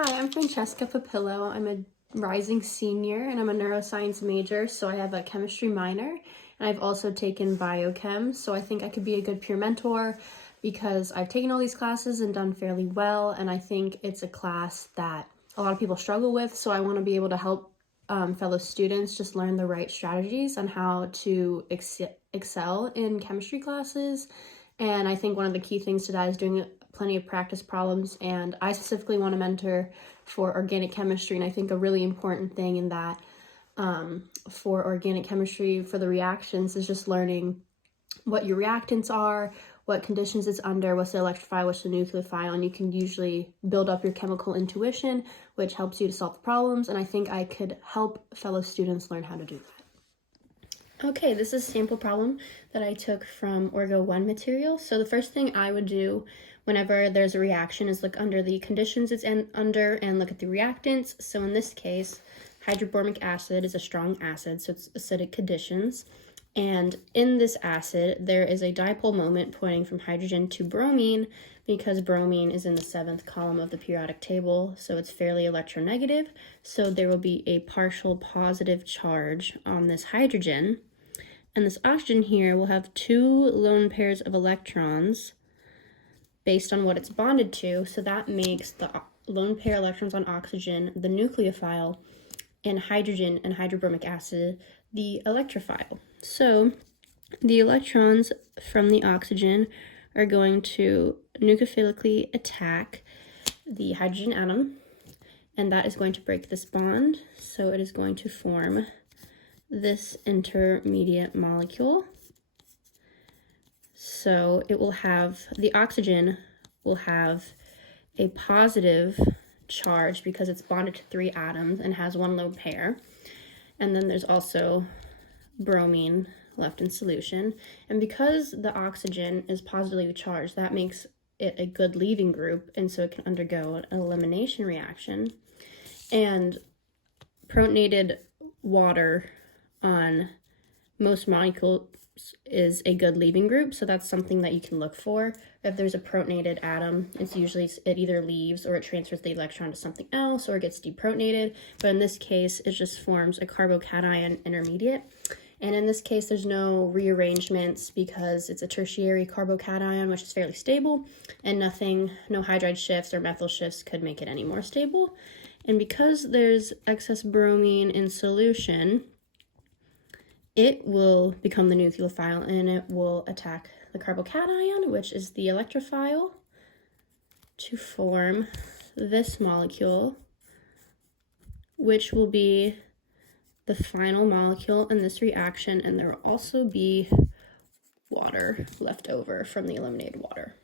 Hi, I'm Francesca Papillo. I'm a rising senior and I'm a neuroscience major, so I have a chemistry minor. And I've also taken biochem, so I think I could be a good peer mentor because I've taken all these classes and done fairly well, and I think it's a class that a lot of people struggle with, so I want to be able to help fellow students just learn the right strategies on how to excel in chemistry classes. And I think one of the key things to that is doing plenty of practice problems. And I specifically want to mentor for organic chemistry. And I think a really important thing in that for organic chemistry, for the reactions, is just learning what your reactants are, what conditions it's under, what's the electrophile, what's the nucleophile, and you can usually build up your chemical intuition, which helps you to solve the problems. And I think I could help fellow students learn how to do that. Okay, this is a sample problem that I took from Orgo 1 material. So the first thing I would do whenever there's a reaction is look under the conditions it's under and look at the reactants. So in this case, hydrobromic acid is a strong acid, so it's acidic conditions. And in this acid, there is a dipole moment pointing from hydrogen to bromine because bromine is in the 7th column of the periodic table, so it's fairly electronegative. So there will be a partial positive charge on this hydrogen. And this oxygen here will have 2 lone pairs of electrons based on what it's bonded to, so that makes the lone pair electrons on oxygen the nucleophile, and hydrogen and hydrobromic acid the electrophile. So the electrons from the oxygen are going to nucleophilically attack the hydrogen atom, and that is going to break this bond. So it is going to form this intermediate molecule. So it will have, the oxygen will have a positive charge because it's bonded to 3 atoms and has 1 lone pair. And then there's also bromine left in solution. And because the oxygen is positively charged, that makes it a good leaving group, and so it can undergo an elimination reaction. And protonated water on most molecules is a good leaving group, so that's something that you can look for. If there's a protonated atom, it's usually it either leaves or it transfers the electron to something else or it gets deprotonated, but in this case it just forms a carbocation intermediate. And in this case there's no rearrangements because it's a tertiary carbocation, which is fairly stable, and no hydride shifts or methyl shifts could make it any more stable. And because there's excess bromine in solution, it will become the nucleophile and it will attack the carbocation, which is the electrophile, to form this molecule, which will be the final molecule in this reaction, and there will also be water left over from the eliminated water.